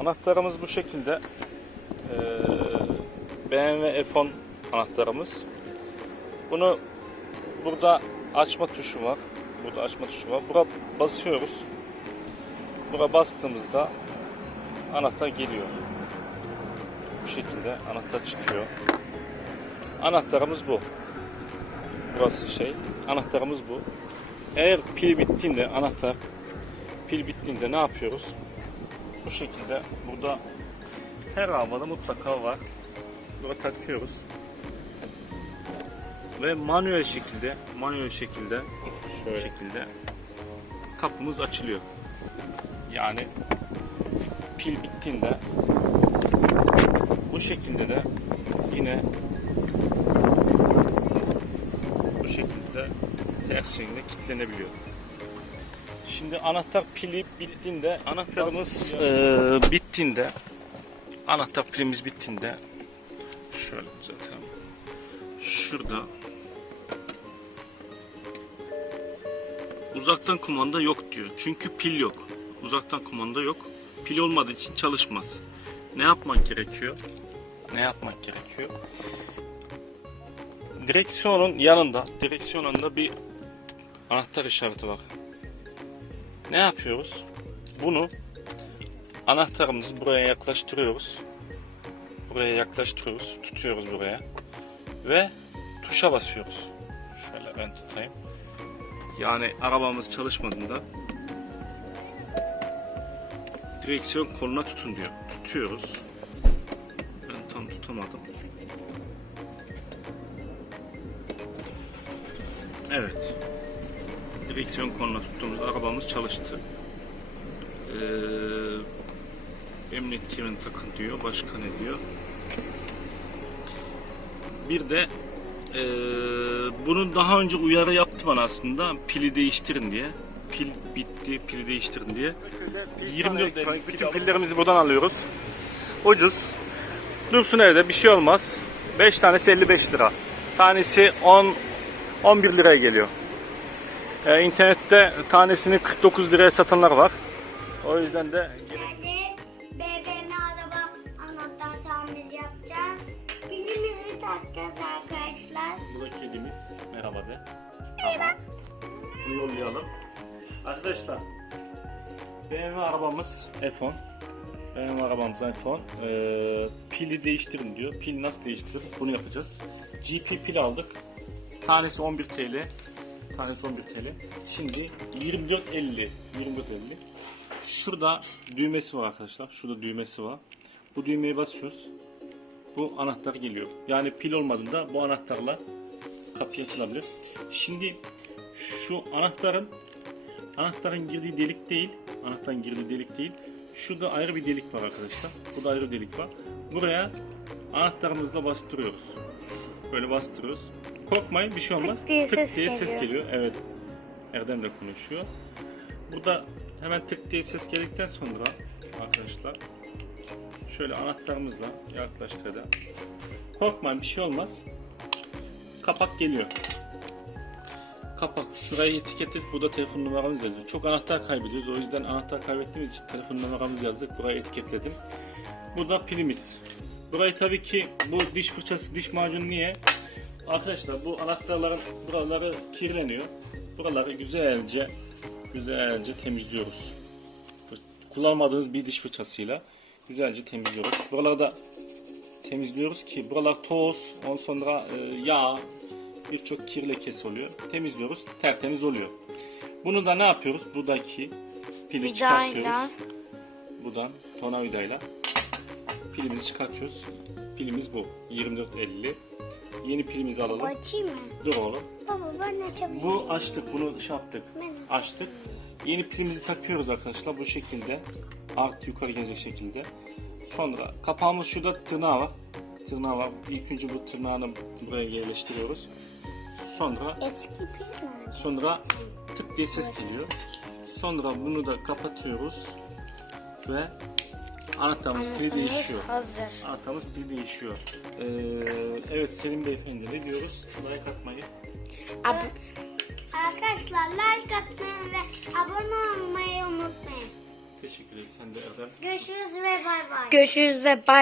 Anahtarımız bu şekilde. Ee, BMW F10 anahtarımız. Bunu burada açma tuşu var. Burada açma tuşu var. Bura basıyoruz. Bura bastığımızda anahtar geliyor. Bu şekilde anahtar çıkıyor. Anahtarımız bu. Burası şey. Anahtarımız bu. Eğer pil bittiğinde anahtar pil bittiğinde ne yapıyoruz? Bu şekilde burada her arabada mutlaka var. Burada takıyoruz. Ve manuel şekilde manuel şekilde şu şekilde kapımız açılıyor. Yani pil bittiğinde bu şekilde de yine bu şekilde ters şekilde kilitlenebiliyor. Şimdi anahtar pili bittiğinde anahtarımız eee, bittiğinde anahtar pilimiz bittiğinde şöyle düzeltelim. Şurada uzaktan kumanda yok diyor. Çünkü pil yok. Uzaktan kumanda yok. Pil olmadığı için çalışmaz. Ne yapmak gerekiyor? Ne yapmak gerekiyor? Direksiyonun yanında, direksiyonunda bir anahtar işareti var. Ne yapıyoruz? Bunu anahtarımızı buraya yaklaştırıyoruz. Buraya yaklaştırıyoruz, tutuyoruz buraya ve tuşa basıyoruz. Şöyle ben tutayım. Yani arabamız çalışmadığında direksiyon koluna tutun diyor. Tutuyoruz. Ben tam tutamadım. Evet. Direksiyon koluna tuttuğumuz arabamız çalıştı. Ee, emniyet kemerini takın diyor. Başka ne diyor? Bir de ee, bunun daha önce uyarı yaptı bana aslında pili değiştirin diye. Pil bitti, pili değiştirin diye. 24 elektronik bütün pillerimizi buradan alıyoruz. Ucuz. Dursun evde bir şey olmaz. 5 tanesi 55 lira. Tanesi 10 11 liraya geliyor. Ee, internette tanesini 49 liraya satanlar var. O yüzden de Şimdi BBM araba anahtar tamir yapacağız. Pilimizi takacağız arkadaşlar. Bu da kedimiz. Merhaba de. Merhaba. Bunu yollayalım. Arkadaşlar BMW arabamız F10. BMW arabamız iPhone. Ee, pili değiştirin diyor. Pil nasıl değiştirilir? Bunu yapacağız. GP pil aldık. Tanesi 11 TL. Tanesi 11 TL. Şimdi 24.50. 24.50. Şurada düğmesi var arkadaşlar. Şurada düğmesi var. Bu düğmeye basıyoruz. Bu anahtar geliyor. Yani pil olmadığında bu anahtarla kapı açılabilir. Şimdi şu anahtarın anahtarın girdiği delik değil. Anahtarın girdiği delik değil. Şurada ayrı bir delik var arkadaşlar. Burada ayrı bir delik var. Buraya anahtarımızla bastırıyoruz. Böyle bastırıyoruz. Korkmayın bir şey olmaz. Tık diye ses ses geliyor. geliyor. Evet. Erdem de konuşuyor. Burada hemen tık diye ses geldikten sonra arkadaşlar şöyle anahtarımızla yaklaştırdı. Korkmayın bir şey olmaz. Kapak geliyor. Kapak. Şurayı etiketledik. Burada telefon numaramız yazıyor. Çok anahtar kaybediyoruz. O yüzden anahtar kaybettiğimiz için telefon numaramızı yazdık. Buraya etiketledim. Bu da pilimiz. Burayı tabii ki bu diş fırçası, diş macunu niye? Arkadaşlar bu anahtarların buraları kirleniyor. Buraları güzelce güzelce temizliyoruz. Kullanmadığınız bir diş fırçasıyla güzelce temizliyoruz. Buraları da temizliyoruz ki buralar toz, ondan sonra e, yağ, birçok kir lekesi oluyor. Temizliyoruz, tertemiz oluyor. Bunu da ne yapıyoruz? Buradaki pili Vidayla. çıkartıyoruz. Buradan tornavidayla pilimizi çıkartıyoruz. Pilimiz bu. 2450. Yeni pilimizi alalım. Açayım mı? Dur oğlum. Baba ben açabilirim. Bu açtık, bunu şey yaptık. Ben Açtık. Yeni pilimizi takıyoruz arkadaşlar bu şekilde. Artı yukarı gelecek şekilde. Sonra kapağımız şurada tırnağı var. Tırnağı var. İlk önce bu tırnağını buraya yerleştiriyoruz. Sonra Eski pil mi? sonra tık diye ses geliyor. Sonra bunu da kapatıyoruz ve anahtarımız pili değişiyor. hazır. Anahtarımız pili değişiyor. Ee, evet Selim Beyefendi ne diyoruz? Like atmayı. Ab Arkadaşlar like atmayı ve abone olmayı unutmayın. teşekkür ederiz. Sen de Erdem. Görüşürüz ve bay bay. Görüşürüz ve bay